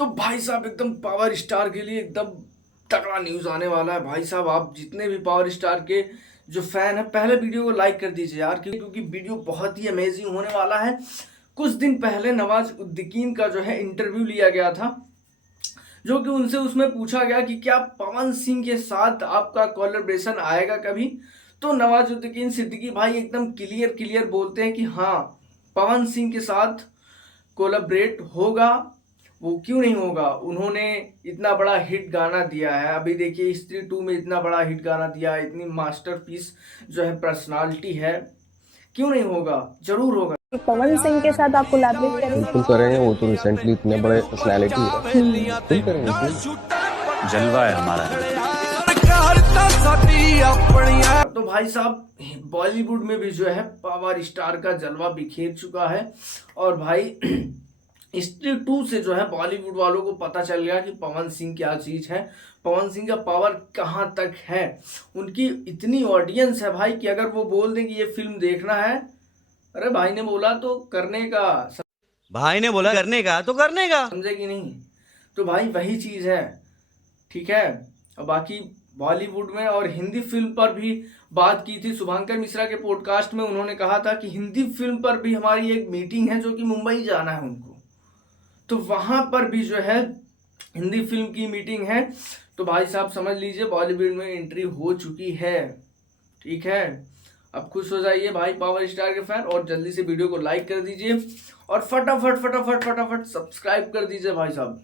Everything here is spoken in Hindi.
तो भाई साहब एकदम पावर स्टार के लिए एकदम तगड़ा न्यूज़ आने वाला है। भाई साहब आप जितने भी पावर स्टार के जो फैन है पहले वीडियो को लाइक कर दीजिए यार, क्योंकि वीडियो बहुत ही अमेजिंग होने वाला है। कुछ दिन पहले नवाजुद्दीन का जो है इंटरव्यू लिया गया था, जो कि उनसे उसमें पूछा गया कि क्या पवन सिंह के साथ आपका कोलैबोरेशन आएगा कभी। तो नवाजुद्दीन सिद्दीकी भाई एकदम क्लियर क्लियर बोलते हैं कि हाँ, पवन सिंह के साथ कोलैबोरेट होगा। वो क्यों नहीं होगा, उन्होंने इतना बड़ा हिट गाना दिया है। अभी देखिए स्त्री 2 में इतना बड़ा हिट गाना दिया है, इतनी मास्टरपीस जो है पर्सनालिटी है, क्यों नहीं होगा, जरूर होगा। पवन सिंह के साथ आप कोलैबोरेट करेंगे? बिल्कुल करेंगे। वो तो रिसेंटली इतने बड़े पर्सनैलिटी है, बिल्कुल करेंगे। जलवा है हमारा। तो भाई साहब बॉलीवुड में भी जो है पावर स्टार का जलवा बिखेर चुका है। और भाई स्त्री 2 से जो है बॉलीवुड वालों को पता चल गया कि पवन सिंह क्या चीज है, पवन सिंह का पावर कहाँ तक है। उनकी इतनी ऑडियंस है भाई कि अगर वो बोल दें कि ये फिल्म देखना है, अरे भाई ने बोला तो करने का, भाई ने बोला करने का तो करने का, समझे कि नहीं। तो भाई वही चीज है, ठीक है। और बाकी बॉलीवुड में और हिंदी फिल्म पर भी बात की थी शुभांकर मिश्रा के पॉडकास्ट में। उन्होंने कहा था कि हिंदी फिल्म पर भी हमारी एक मीटिंग है, जो कि मुंबई जाना है उनको, तो वहां पर भी जो है हिंदी फिल्म की मीटिंग है। तो भाई साहब समझ लीजिए बॉलीवुड में एंट्री हो चुकी है, ठीक है। अब खुश हो जाइए भाई पावर स्टार के फैन, और जल्दी से वीडियो को लाइक कर दीजिए और फटाफट फटाफट फटाफट सब्सक्राइब कर दीजिए भाई साहब।